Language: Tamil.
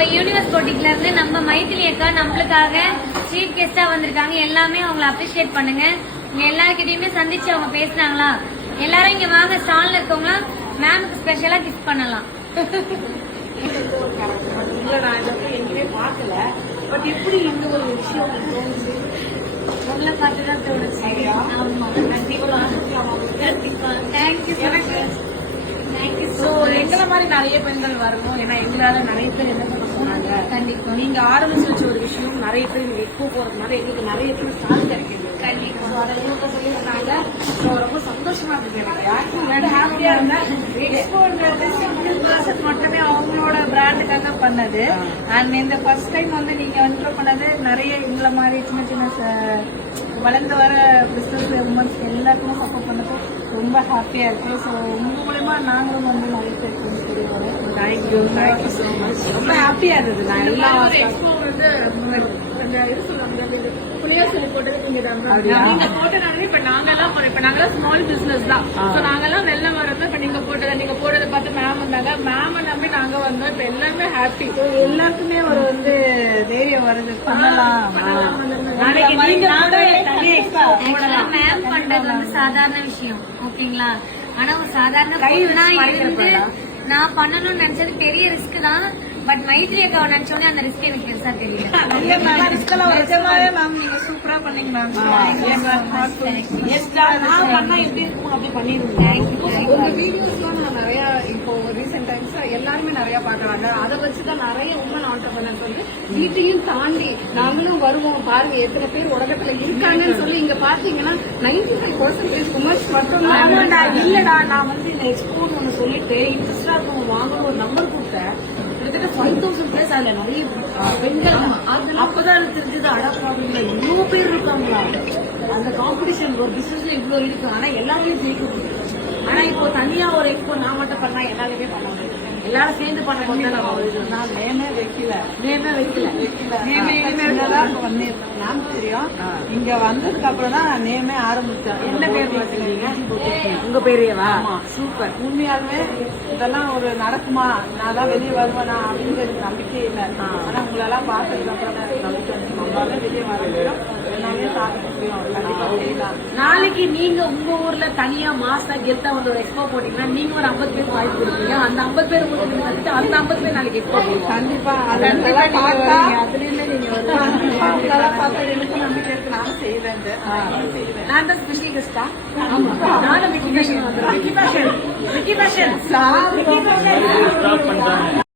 இப்ப யூனிவர்ஸ் போட்டிக்ல இருந்து நம்ம மைத்திலி அக்கா நம்மளுக்காக சீஃப் கெஸ்டா வந்திருக்காங்க. எல்லாமே அவங்களை அப்ரிஷியேட் பண்ணுங்க. இங்க எல்லாருக்கிட்டையுமே சந்திச்சு அவங்க பேசினாங்களா, எல்லாரும் இங்க வாங்க, ஸ்டால்ல இருக்கவங்க மேமுக்கு ஸ்பெஷலா கிஃப்ட் பண்ணலாம். நான் இதை எங்கேயுமே பார்க்கல. பட் எப்படி இந்த ஒரு விஷயம் தோணுச்சு? உங்களை பார்த்துதான் தோணுச்சு. ஆமா, கண்டிப்பா. தேங்க்யூ. ஸோ எங்களை மாதிரி நிறைய பெண்கள் வரணும். ஏன்னா எங்களால நிறைய பேர் என்ன பண்ண சொன்னாங்க, கண்டிப்பா நீங்க ஆரம்பிச்சு வச்ச ஒரு விஷயம் நிறைய பேர் நீங்க எக்கோ போறதுனால எங்களுக்கு நிறைய பேர் சாதி கிடைக்குது. கண்டிப்பா அதை இவங்க சொல்லியிருந்தாங்க. ஸோ ரொம்ப சந்தோஷமா இருந்தது எனக்கு. ஹாப்பியா இருந்தேன். எக்ஸ்போர்ட் மட்டுமே அவங்களோட பிராண்டுக்காக பண்ணது. அண்ட் இந்த ஃபர்ஸ்ட் டைம் வந்து நீங்க என்ட்ரு பண்ணது நிறைய எங்களை மாதிரி சின்ன சின்ன வளர்ந்து வர பிசினஸ் உமன்ஸ் எல்லாருக்குமே சப்போர்ட் பண்ணப்போ ரொம்ப ஹாப்பியா இருக்கு. ஸோ உங்க மூலமா நாங்களும் வந்து நிறைய பேருக்கு தெரிய வரோம். Thank you so much. ரொம்ப ஹாப்பியா இருந்தது. நான் எல்லா எக்ஸ்போ வந்து அந்த இது சொல்லுவாங்க, புளியார் சொல்லி போட்டது நீங்க போட்டனாலே இப்ப நாங்கெல்லாம் ஸ்மால் பிசினஸ் தான். நாங்கெல்லாம் வெளில வர்றது இப்ப நீங்க போட்டதை பார்த்து மேம் வந்தாங்க. மேம் நம்பி நாங்க வந்தோம். இப்ப எல்லாருமே ஹாப்பி. எல்லாருக்குமே ஒரு வந்து தைரியம் வருது, பண்ணலாம். நாளைக்கு நீங்க மேம் பண்றது வந்து சாதாரண விஷயம், ஓகேங்களா? ஆனா ஒரு சாதாரண பொண்ணா இருந்து நான் பண்ணணும்னு நினைச்சது பெரிய ரிஸ்க் தான். பட் மைத்ரி அக்காவை நினைச்சோடனே அந்த ரிஸ்க் எனக்கு பெருசா தெரியல. நீங்க சூப்பரா பண்ணீங்க மேம். பண்ணா எப்படி இருக்கும் அப்படி பண்ணிருந்தேன். உங்க வீடியோஸ்லாம் நான் நிறைய இப்போ ரீசெண்ட் டைம்ஸ் எல்லாருமே நிறைய பாக்குறாங்க. அதை வச்சுதான் நிறைய உமன் ஆண்டர்பிரனர்ஸ் வந்து வீட்டையும் தாண்டி நாங்களும் வருவோம் பாருங்க எத்தனை பேர் உலகத்துல இருக்காங்கன்னு சொல்லி இங்க பாத்தீங்கன்னா 95% உமன்ஸ் மட்டும் இல்லடா. நான் வந்து இந்த எக்ஸ்போர்ட் ஒண்ணு சொல்லிட்டு இன்ட்ரெஸ்டா இருக்கவங்க வாங்கணும் ஒரு நம்பர் கொடுத்தேன். கிட்டத்தட்ட 5000+ அதுல நிறைய பெண்கள். அப்பதான் எனக்கு தெரிஞ்சது, அடா ப்ராப்ளம்ல இவ்வளவு பேர் இருக்காங்களா, அந்த காம்படிஷன் ஒரு பிசினஸ்ல இவ்வளவு இருக்கு. ஆனா எல்லாரையும் ஜெயிக்க முடியும். ஆனா இப்போ தனியா ஒரு எக்ஸ்போ நான் மட்டும் பண்ணா எல்லாருமே பண்ண முடியும். எல்லாரும் சேர்ந்து பண்ண போது நான் நேமே வைக்கல. மேம் தெரியும். இங்க வந்ததுக்கு அப்புறம் தான் நான் நேமே ஆரம்பிச்சேன். என்ன பேர் வச்சுருக்கீங்க? உங்க பேரையவா? சூப்பர். உண்மையாலுமே இதெல்லாம் ஒரு நடக்குமா, நான் தான் வெளியே வருவேனா அப்படிங்கிறது நம்பிக்கை இல்லை. ஆனா உங்களெல்லாம் பார்த்ததுக்கு அப்புறம் தான் எனக்கு நம்பிக்கை வந்து நம்மளால வெளியே வர முடியும், எல்லாமே சாதிக்க முடியும். கண்டிப்பா செய்யலாம். நாளைக்கு நீங்க உங்க ஊர்ல தனியா மாசா கெத்தா வந்து ஒரு எக்ஸ்போ போட்டீங்கன்னா நீங்க ஒரு 50 பேர் வாய்ப்பு கொடுப்பீங்க. அந்த 50 பேர் உங்களுக்கு வந்துட்டு அந்த 50 பேர் நாளைக்கு எக்ஸ்போ போடுவோம். கண்டிப்பா அதுலயுமே நீங்க எனக்கு நம்பிக்கை இருக்கு. நானும் செய்வேன். நான் தான் ஸ்பெஷல் கெஸ்டா. நானும் விக்கி ஃபேஷன் வந்துடுறேன். விக்கி ஃபேஷன்